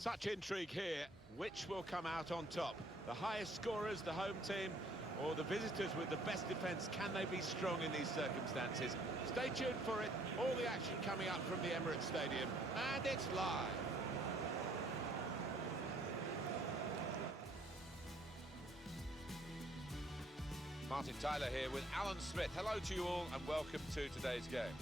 Such intrigue here. Which will come out on top? The highest scorers, the home team, or the visitors with the best defence? Can they be strong in these circumstances? Stay tuned for it. All the action coming up from the Emirates Stadium, and it's live. Martin Tyler here with Alan Smith. Hello to you all and welcome to today's game.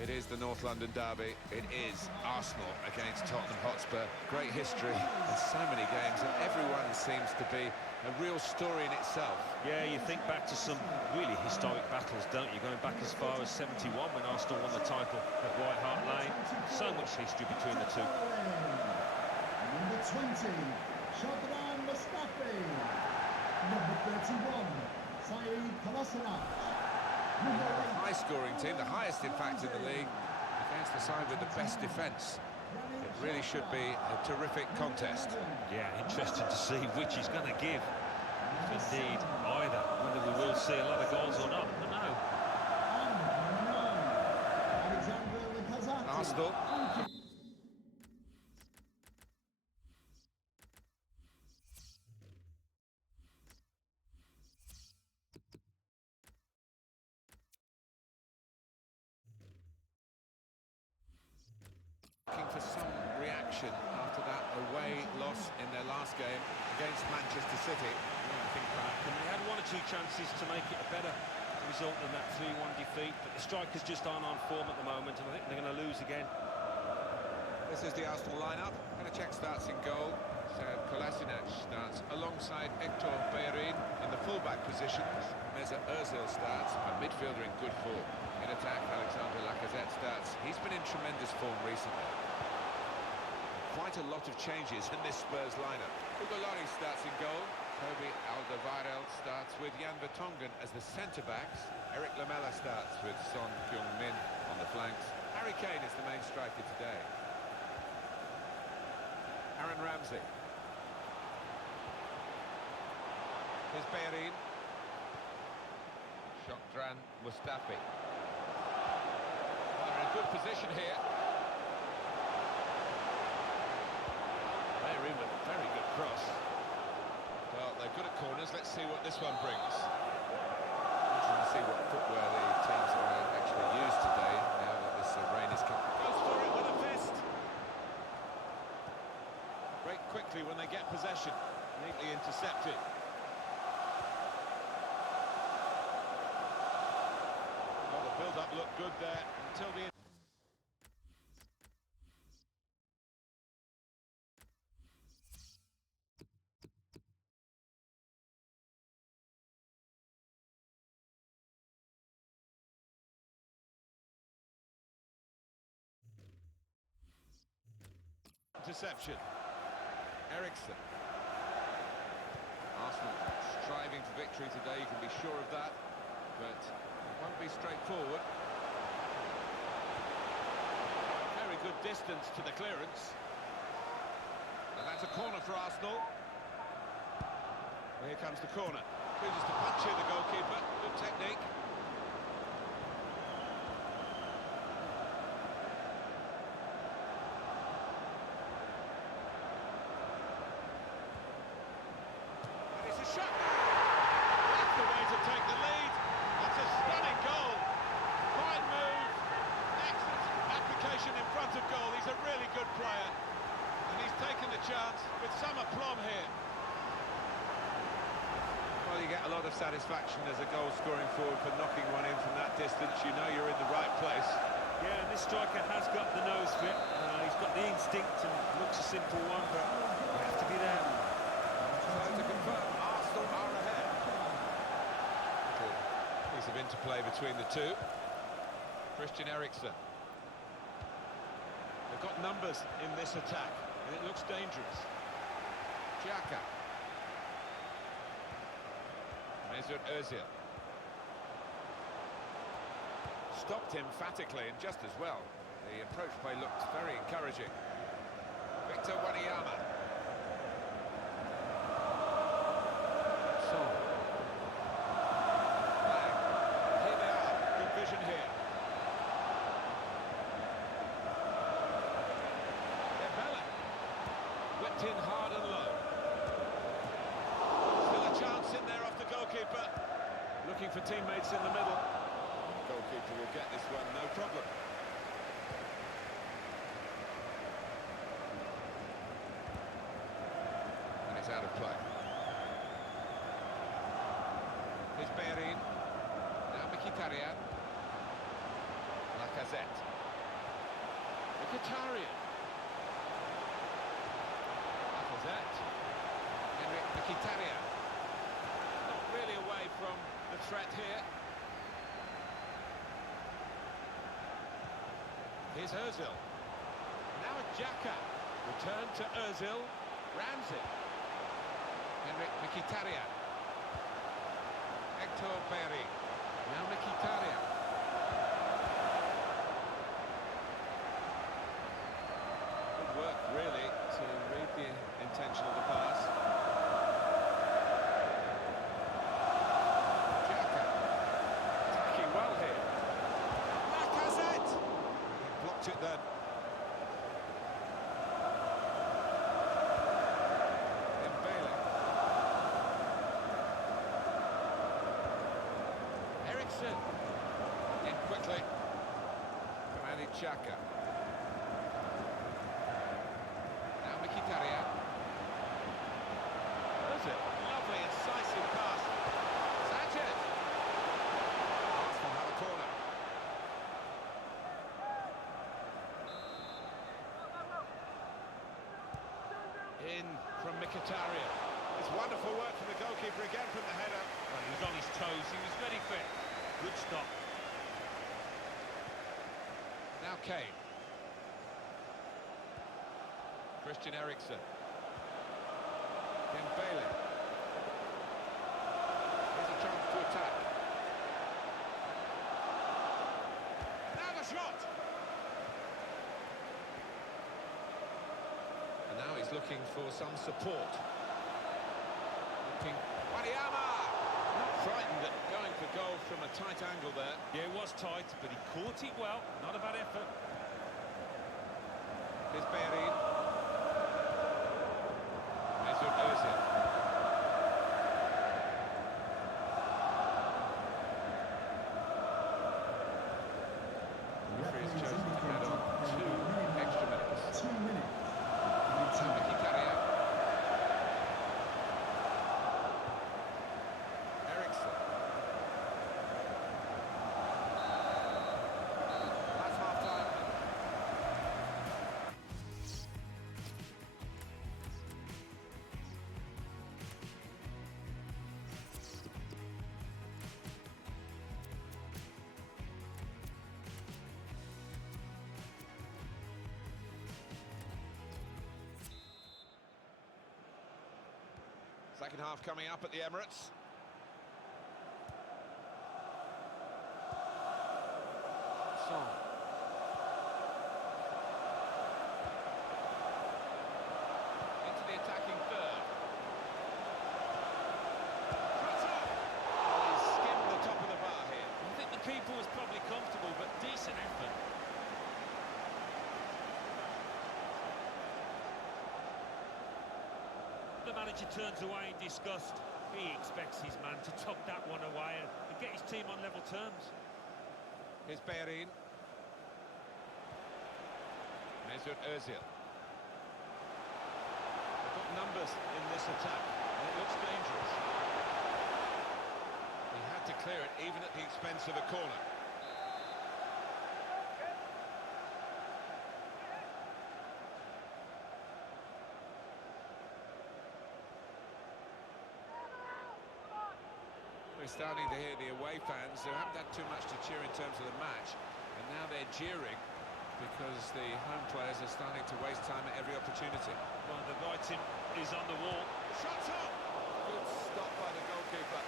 It is the North London derby. It is Arsenal against Tottenham Hotspur. Great history and so many games, and everyone seems to be a real story in itself. Yeah, you think back to some really historic battles, don't you? Going back as far as 71 when Arsenal won the title at White Hart Lane. So much history between the two. Number 20, Shadran Mustafi. Number 31, Saeed Kolasinac. High-scoring team, the highest in fact in the league, against the side with the best defence. It really should be a terrific contest. Yeah, interesting to see which he's going to give. If indeed either, whether we will see a lot of goals or not, I don't know. Arsenal. For some reaction after that away loss in their last game against Manchester City. Yeah, I think that. And they had one or two chances to make it a better result than that 3-1 defeat, but the strikers just aren't on form at the moment, and I think they're going to lose again. This is the Arsenal lineup. Check starts in goal. Kolasinac starts alongside Hector Bellerin in the fullback position. Mesut Ozil starts, a midfielder in good form. In attack, Alexander Lacazette starts. He's been in tremendous form recently. Quite a lot of changes in this Spurs lineup. Hugo Lloris starts in goal. Toby Alderweireld starts with Jan Vertonghen as the centre-backs. Eric Lamela starts with Son Heung-min on the flanks. Harry Kane is the main striker today. Aaron Ramsey. Here's Bellerin. Shadran Mustafi. Well, they're in a good position here. Bellerin with a very good cross. Well, they're good at corners. Let's see what this one brings. Interesting to see what footwear the teams are actually used today, now that this rain is coming. Goes for it with a fist. Break quickly when they get possession. Neatly intercepted. Well, the build-up looked good there until the... Interception. Eriksen. Arsenal striving for victory today, you can be sure of that, but it won't be straightforward. Very good distance to the clearance. And that's a corner for Arsenal. Here comes the corner. Chooses to punch in the goalkeeper. Good technique. Shot! That's the way to take the lead. That's a stunning goal. Fine move. Excellent application in front of goal. He's a really good player. And he's taken the chance with some aplomb here. Well, you get a lot of satisfaction as a goal-scoring forward for knocking one in from that distance. You know you're in the right place. Yeah, and this striker has got the nose for it. He's got the instinct and looks a simple one, but you have to be there. So to confirm, Arsenal are ahead. Good piece of interplay between the two. Christian Eriksen. They've got numbers in this attack, and it looks dangerous. Xhaka. Mesut Ozil. Stopped emphatically and just as well. The approach play looked very encouraging. Victor Wanyama. Here they are. Good vision here. Hit in hard and low. Still a chance in there off the goalkeeper. Looking for teammates in the middle. The goalkeeper will get this one, no problem. And it's out of play. Here's Bellerin. Now Mkhitaryan. Lacazette. Mkhitaryan. Lacazette. Mkhitaryan. Not really away from the threat here. Here's Ozil. Now a Xhaka. Return to Ozil. Rams it. Mkhitaryan. Hector Bellerin. Now Mkhitaryan. Good work, really, to read the intention of the pass. Xhaka. Attacking well here. Lacazette! Blocked it then. In quickly. Granit Xhaka. Now Mkhitaryan. Does it? Lovely, incisive pass. Sanchez. Arsenal have a corner. In from Mkhitaryan. It's wonderful work from the goalkeeper again from the header. Well, he was on his toes, he was very fit. Good stop. Now Kane. Christian Eriksen. Dembele. Here's a chance to attack. Now the shot! And now he's looking for some support. Looking... Wanyama! Not frightened at going for goal from a tight angle there. Yeah, it was tight, but he caught it well. Not a bad effort. Here's Bellerin. Mesut Ozil. The referee has chosen to add on 2 extra minutes. 2 minutes. Mkhitaryan. Eriksen. That's half-time. Second half coming up at the Emirates. Song. Into the attacking third. Cuts off! Well, he's skimmed the top of the bar here. I think the keeper was probably comfortable, but decent effort. The manager turns away in disgust. He expects his man to tuck that one away and get his team on level terms. Here's Bellerin. Mesut Ozil. They've got numbers in this attack, and it looks dangerous. He had to clear it, even at the expense of a corner. We're starting to hear the away fans who haven't had too much to cheer in terms of the match, and now they're jeering because the home players are starting to waste time at every opportunity. Well, the writing is on the wall. Shots up! Good stop by the goalkeeper.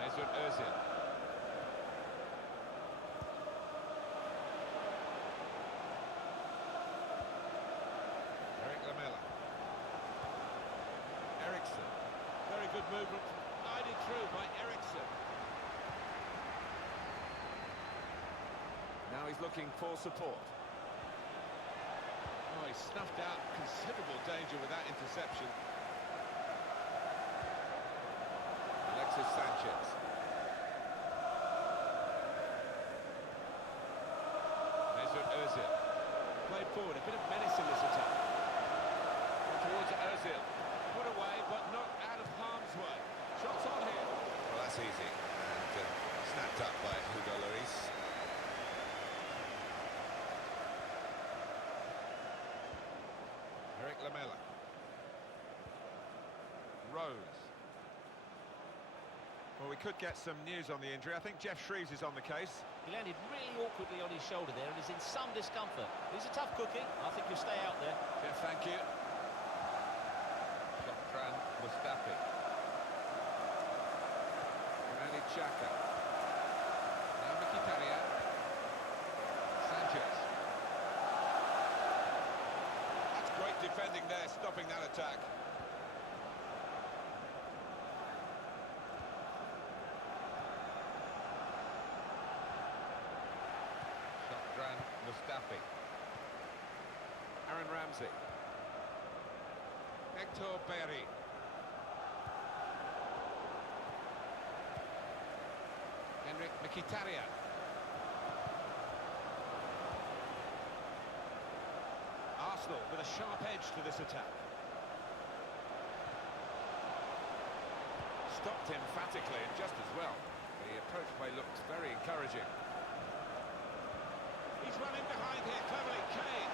Mesut Ozil. Eriksen. Very movement, guided through by Ericsson. Now he's looking for support. Oh, he snuffed out considerable danger with that interception. Alexis Sanchez. Mesut Ozil. Played forward, a bit of menace in this attack. Towards Ozil. Put away, but not out of harm's way. Shots on here. Well, that's easy. And snapped up by Hugo Lloris. Eric Lamela. Rose. Well, we could get some news on the injury. I think Jeff Shreves is on the case. He landed really awkwardly on his shoulder there and is in some discomfort. He's a tough cookie. I think he'll stay out there. Jeff, thank you. Shotran Mustafi. Granit Xhaka. Now Mkhitaryan. Sanchez. That's great defending there, stopping that attack. Shotran Mustafi. Aaron Ramsey. Hector Bellerin. Henrik Mkhitaryan. Arsenal with a sharp edge to this attack. Stopped emphatically and just as well. The approach play looked very encouraging. He's running behind here, cleverly, Kane.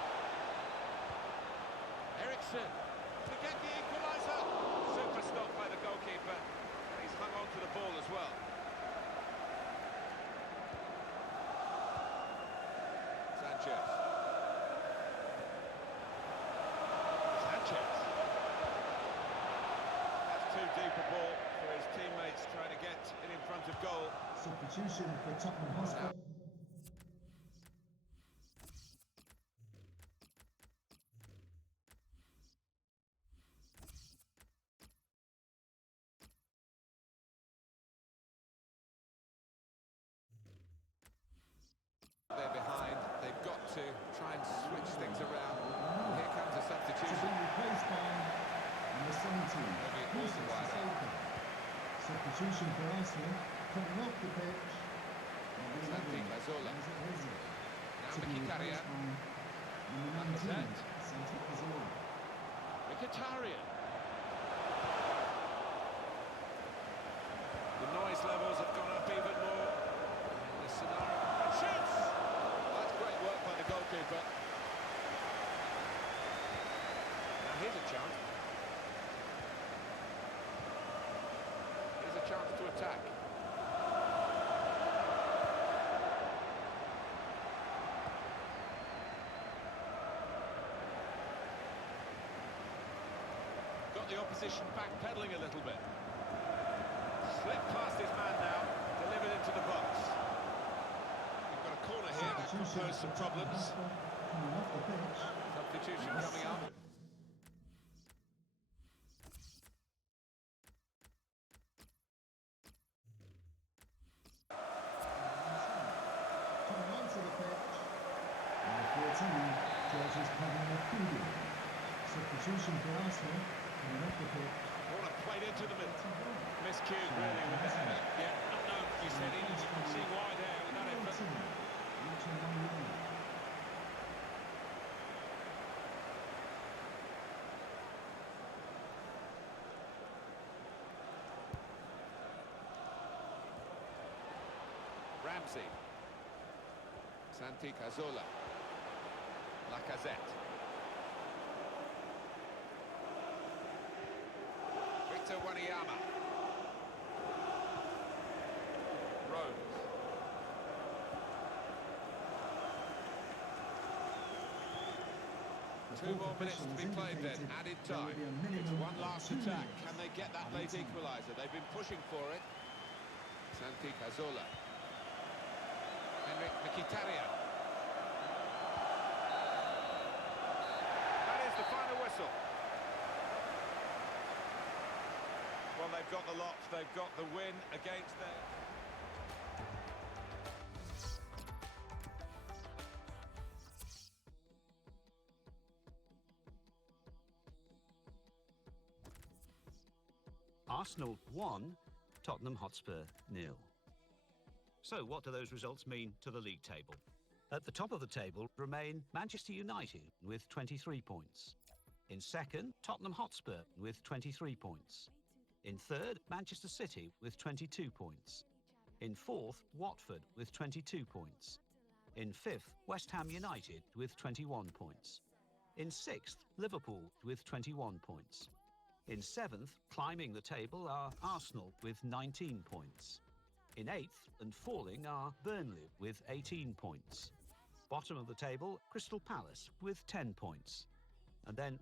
Ericsson to get the equaliser. Super stop by the goalkeeper. He's hung on to the ball as well. Sanchez. Sanchez. That's too deep a ball for his teammates trying to get it in front of goal. Substitution for Tottenham Hotspur. They're behind. They've got to try and switch things around. Here comes a To substitution. be replaced by number 17. Maybe it was the Yusuf wider. Sissoko. Substitution for Arsenal. Coming off the pitch. Number 11, Santi Cazorla. Mesut Ozil. Now To be Mkhitaryan. replaced by number 19. Lacazette. Santi Cazorla. Mkhitaryan. The noise levels have gone up even more. In this scenario. And shoots! That's great work by the goalkeeper. Now here's a chance. Here's a chance to attack. Got the opposition backpedaling a little bit. Slipped past his man now, delivered into the box. We've got a corner here that could Substitution pose some for Tottenham problems. Hotspur. Coming off the pitch. Substitution Number coming up. 7. Coming onto the pitch. Number 14, George's Pavlinakoudi. Substitution for Arsenal. Coming off the pitch. Corner played into the middle. 21. Miscued really with the header. Yeah, no, you said it. You can see why there with that effort. 18, reaching 1 yard. Ramsey. Santi Cazorla. Lacazette. Victor Wanyama. Rose. The 2 fourth more minutes official to be has played then, indicated added there will time. be a It's minimum one of last 2 attack. minutes Can they get that late added time. equaliser? They've been pushing for it. Santi Cazorla. Henrik Mkhitaryan. That is the final whistle. Well, Well, they've got the lot. They've got the win against their... Arsenal 1, Tottenham Hotspur 0. So what do those results mean to the league table? At the top of the table remain Manchester United with 23 points. In second, Tottenham Hotspur with 23 points. In third, Manchester City with 22 points. In fourth, Watford with 22 points. In fifth, West Ham United with 21 points. In sixth, Liverpool with 21 points. In seventh, climbing the table, are Arsenal with 19 points. In eighth and falling are Burnley with 18 points. Bottom of the table, Crystal Palace with 10 points. And then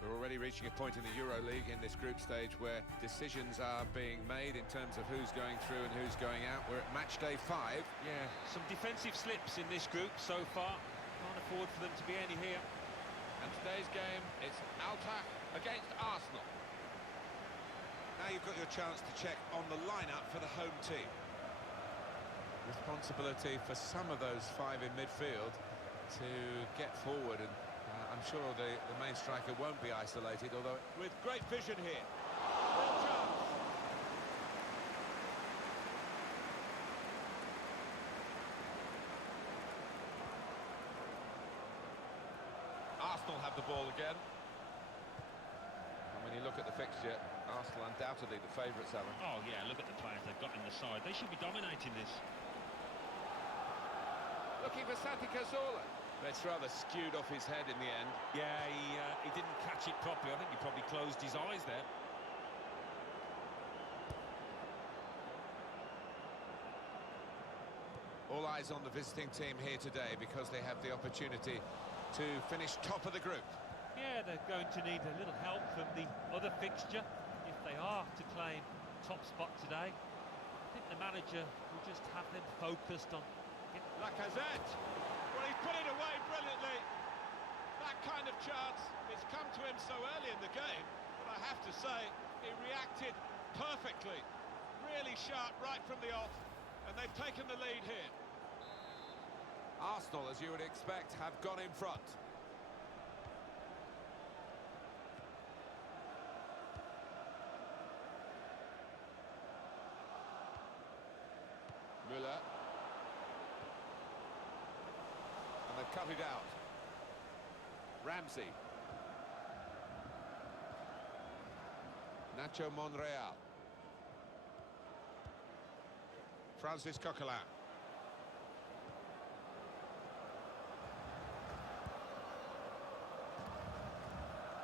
We're already reaching a point in the Euro League in this group stage where decisions are being made in terms of who's going through and who's going out. We're at match day 5. Yeah, some defensive slips in this group so far. Can't afford for them to be any here. And today's game, it's Altach against Arsenal. Now you've got your chance to check on the lineup for the home team. Responsibility for some of those 5 in midfield to get forward, and I'm sure the main striker won't be isolated, although with great vision here. Real chance. Arsenal have the ball again. And when you look at the fixture, Arsenal undoubtedly the favourites, Alan. Oh yeah, look at the players they've got in the side. They should be dominating this. Looking for Santi Cazorla. It's rather skewed off his head in the end. Yeah, he didn't catch it properly. I think he probably closed his eyes there. All eyes on the visiting team here today because they have the opportunity to finish top of the group. Yeah, they're going to need a little help from the other fixture if they are to claim top spot today. I think the manager will just have them focused on... Lacazette! Well, he's put it away brilliantly. That kind of chance, it's come to him so early in the game, but I have to say, he reacted perfectly. Really sharp right from the off, and they've taken the lead here. Arsenal, as you would expect, have gone in front. Müller. And they've cut it out. Ramsey. Nacho Monreal. Francis Coquelin.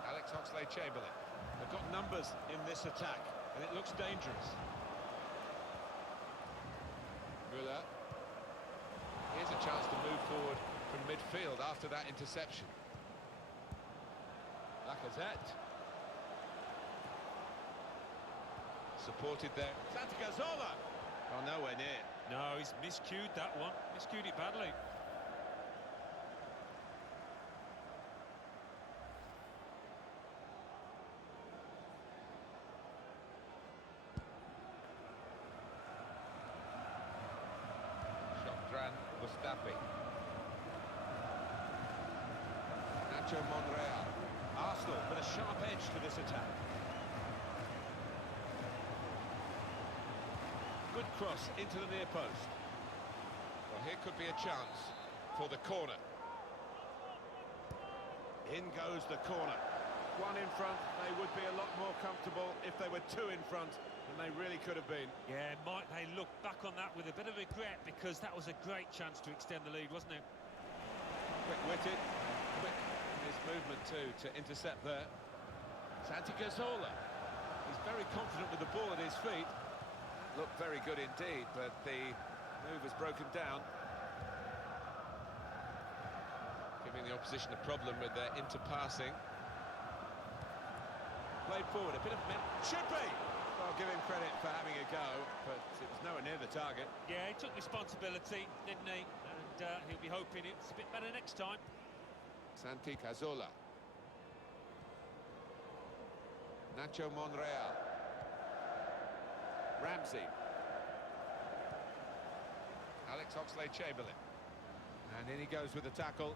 Alex Oxlade-Chamberlain. They've got numbers in this attack, and it looks dangerous. Müller. Here's a chance to move forward from midfield after that interception. Lacazette. Supported there. Santi Cazorla. Oh, nowhere near. No, he's miscued that one. Miscued it badly. Shotran Mustafi. Nacho Monreal. Arsenal with a sharp edge to this attack. Good cross into the near post. Well, here could be a chance for the corner. In goes the corner. One in front, they would be a lot more comfortable if they were two in front than they really could have been. Yeah, might they look back on that with a bit of regret, because that was a great chance to extend the lead, wasn't it? Quick-witted, quick in his movement too to intercept there. Santi Cazorla. He's very confident with the ball at his feet. Looked very good indeed, but the move has broken down. Giving the opposition a problem with their interpassing. Played forward, a bit of... Should be! Well, I'll give him credit for having a go, but it was nowhere near the target. Yeah, he took responsibility, didn't he? And he'll be hoping it's a bit better next time. Santi Cazorla. Nacho Monreal. Ramsey. Alex Oxlade-Chamberlain. And in he goes with the tackle.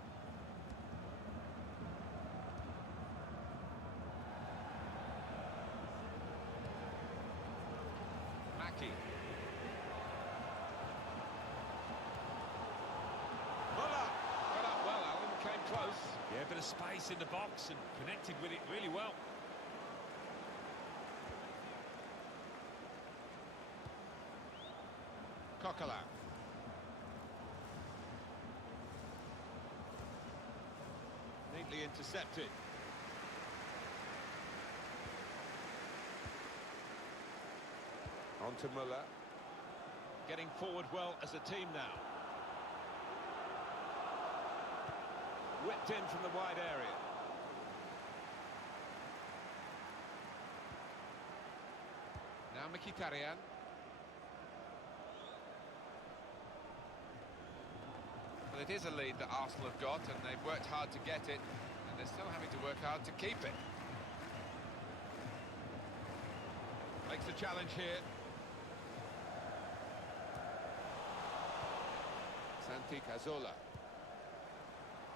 Mackie. Muller! Got up well, Alan. Came close. Yeah, a bit of space in the box and connected with it really well. Coquelin. Neatly intercepted. On to Müller. Getting forward well as a team now. Whipped in from the wide area. Now Mkhitaryan. Well, it is a lead that Arsenal have got, and they've worked hard to get it, and they're still having to work hard to keep it. Makes the challenge here. Santi Cazorla.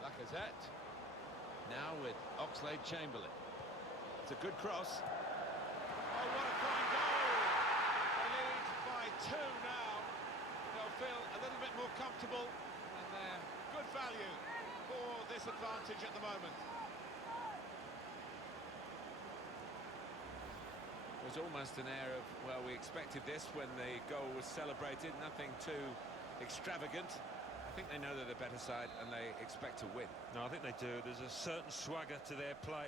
Lacazette. Now with Oxlade-Chamberlain. It's a good cross. Oh, what a fine goal! They lead by 2 now. They'll feel a little bit more comfortable, and they're good value for this advantage at the moment. It was almost an air of, well, we expected this when the goal was celebrated. Nothing too extravagant. I think they know they're the better side and they expect to win. No, I think they do. There's a certain swagger to their play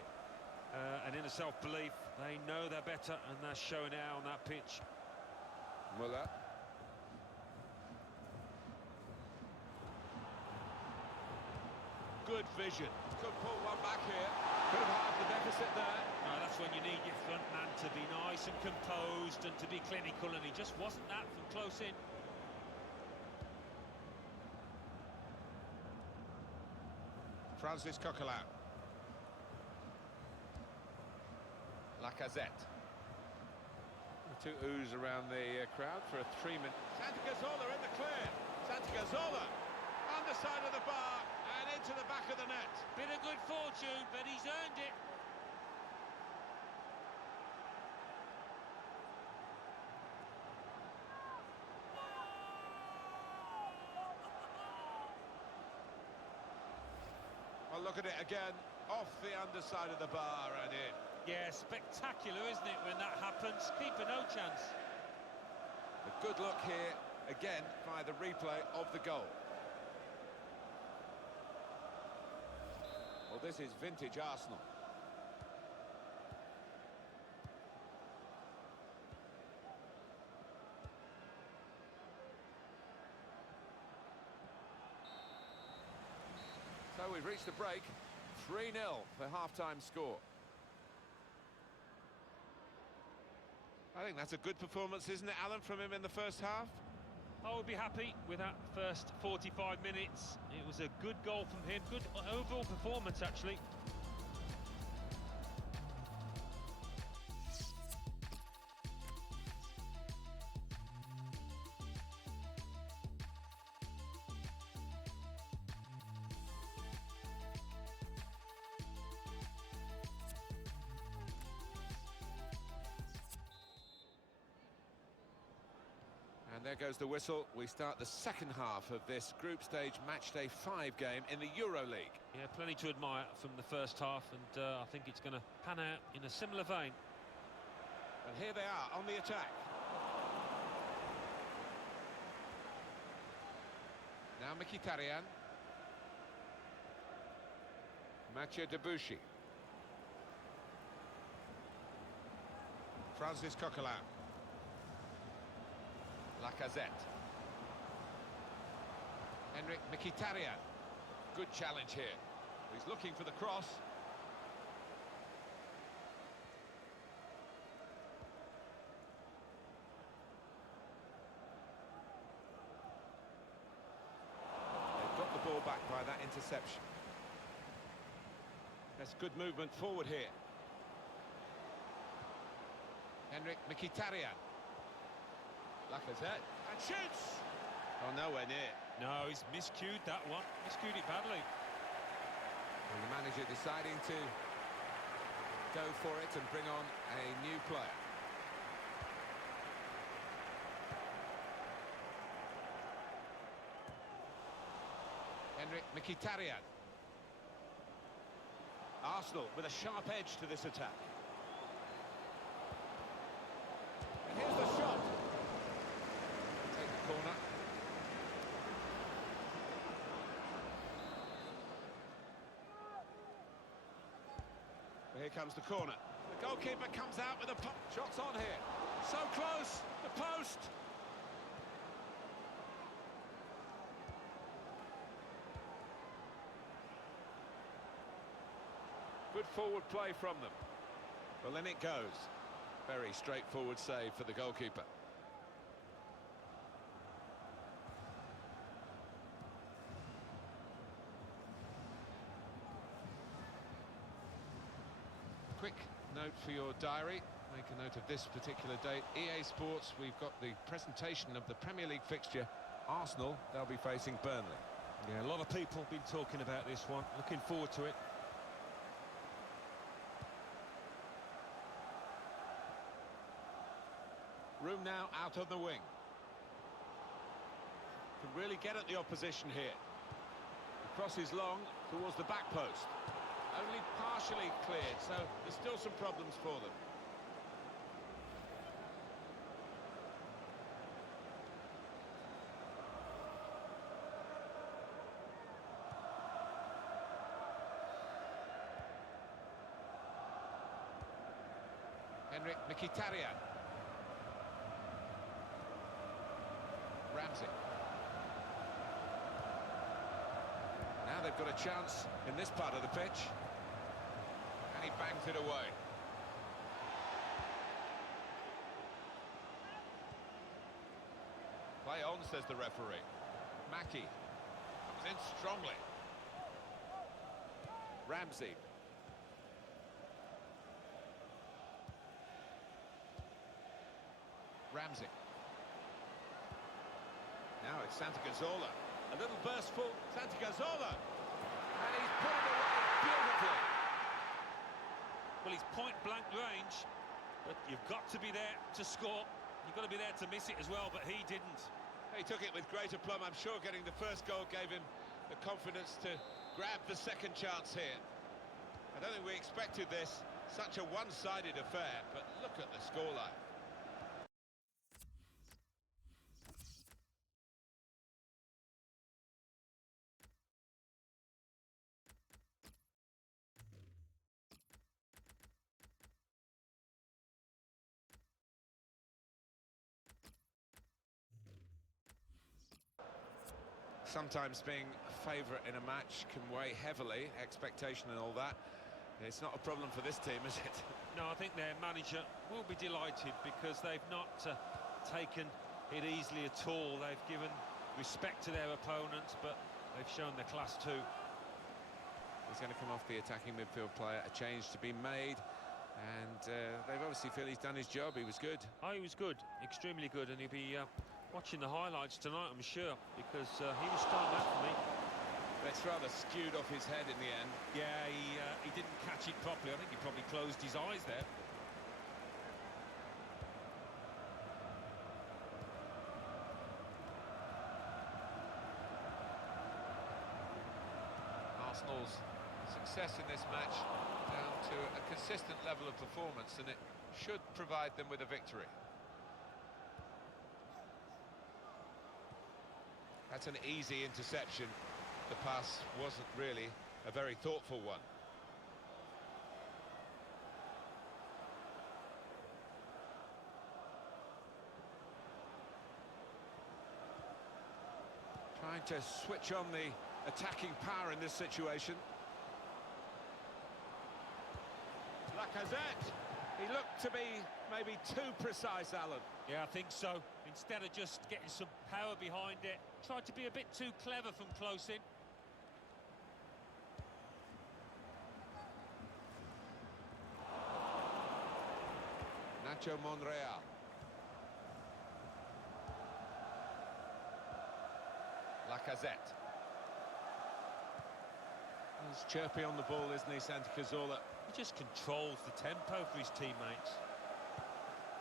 and inner self-belief. They know they're better, and they're showing it out on that pitch. Müller. Good vision. Could pull one back here. Could have halved the deficit there. No, that's when you need your front man to be nice and composed and to be clinical, and he just wasn't that from close in. Francis Coquelin. Lacazette. The two oohs around the crowd for a 3-minute. Santi Cazorla in the clear. Santi Cazorla underside of the bar and into the back of the net. Bit of good fortune, but he's earned it. Well, look at it again. Off the underside of the bar and in. Yeah, spectacular, isn't it, when that happens? Keeper no chance. A good look here, again, by the replay of the goal. Well, this is vintage Arsenal. So we've reached the break. 3-0 the half-time score. I think that's a good performance, isn't it, Alan, from him in the first half? I would be happy with that first 45 minutes. It was a good goal from him. Good overall performance, actually. And there goes the whistle. We start the second half of this group stage matchday 5 game in the EuroLeague. Yeah, plenty to admire from the first half, and I think it's going to pan out in a similar vein. And here they are on the attack. Now Mkhitaryan. Mathieu Debuchy. Francis Coquelin. Lacazette. Henrik Mkhitaryan. Good challenge here. He's looking for the cross. They've got the ball back by that interception. That's good movement forward here. Henrik Mkhitaryan. Lacazette, and shoots! Oh, nowhere near. No, he's miscued that one. Miscued it badly. And the manager deciding to go for it and bring on a new player. Henrik Mkhitaryan. Arsenal with a sharp edge to this attack. And here's the shot. Take the corner. Well, here comes the corner. The goalkeeper comes out with a pop. Shots on here. So close. The post. Good forward play from them. Well, then it goes. Very straightforward save for the goalkeeper. Quick note for your diary. Make a note of this particular date. EA Sports, we've got the presentation of the Premier League fixture. Arsenal, they'll be facing Burnley. Yeah, a lot of people have been talking about this one. Looking forward to it. Room now out on the wing. Can really get at the opposition here. The cross is long towards the back post. Only partially cleared, so there's still some problems for them. Henrik Mkhitaryan. Ramsey. Now they've got a chance in this part of the pitch. And he bangs it away. Play on, says the referee. Mackie comes in strongly. Ramsey. Ramsey. Now it's Santi Cazorla. A little burst for Santi Cazorla. And he's put it away beautifully. Well, he's point-blank range, but you've got to be there to score. You've got to be there to miss it as well, but he didn't. He took it with great aplomb. I'm sure getting the first goal gave him the confidence to grab the second chance here. I don't think we expected this, such a one-sided affair, but look at the scoreline. Sometimes being a favourite in a match can weigh heavily, expectation and all that. It's not a problem for this team, is it? No, I think their manager will be delighted because they've not taken it easily at all. They've given respect to their opponents, but they've shown their class too. He's going to come off the attacking midfield player, a change to be made, and they obviously feel he's done his job. He was good. Oh, he was good, extremely good, and he'll be watching the highlights tonight, I'm sure, because he was starting out for me. It's rather skewed off his head in the end. Yeah, he didn't catch it properly. I think he probably closed his eyes there. Arsenal's success in this match down to a consistent level of performance, and it should provide them with a victory. That's an easy interception. The pass wasn't really a very thoughtful one. Trying to switch on the attacking power in this situation. Lacazette. He looked to be maybe too precise, Alan. Yeah, I think so. Instead of just getting some power behind it, tried to be a bit too clever from close in. Nacho Monreal. Lacazette. He's chirpy on the ball, isn't he, Santi Cazorla? He just controls the tempo for his teammates.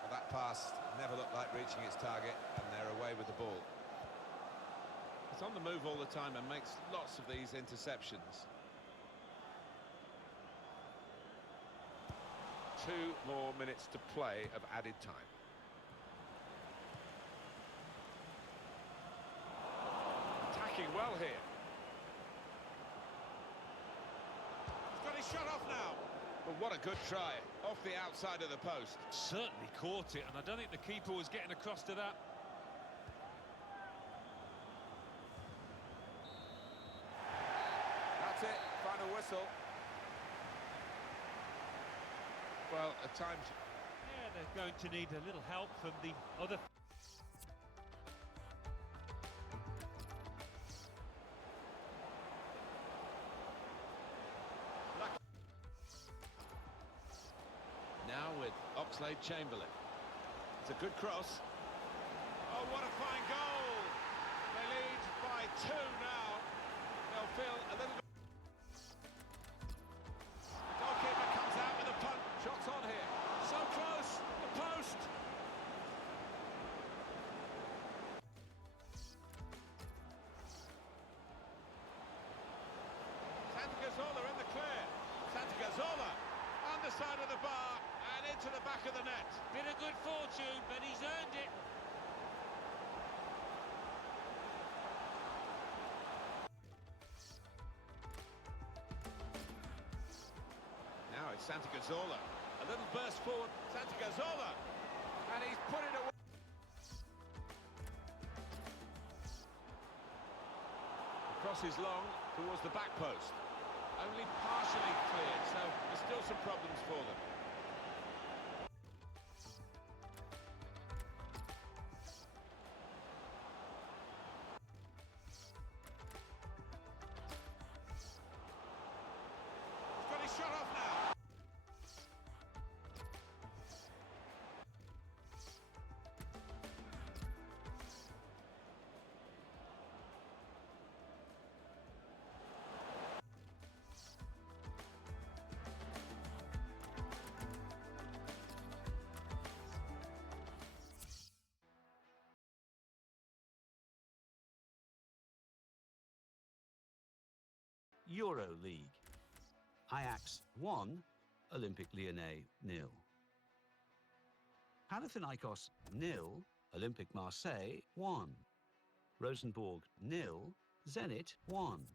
Well, that pass never looked like reaching its target, and they're away with the ball. He's on the move all the time and makes lots of these interceptions. 2 more minutes to play of added time. Attacking well here. He's got his shot off now. But what a good try, off the outside of the post. Certainly caught it, and I don't think the keeper was getting across to that. That's it, final whistle. Well, at times... Yeah, they're going to need a little help from the other... Now with Oxlade-Chamberlain. It's a good cross. Oh, what a fine goal! They lead by 2 now. They'll feel a little bit... The goalkeeper comes out with a punt. Shots on here. So close. The post. Santi Cazorla in the clear. Santi Cazorla underside of the bar and into the back of the net. Bit of good fortune, but he's earned it. Now it's Santi Cazorla. A little burst forward. Santi Cazorla. And he's put it away. The cross is long towards the back post. Only partially cleared, so there's still some problems for them. Euro League. Ajax 1, Olympique Lyonnais 0. Panathinaikos 0, Olympique Marseille 1. Rosenborg 0, Zenit 1.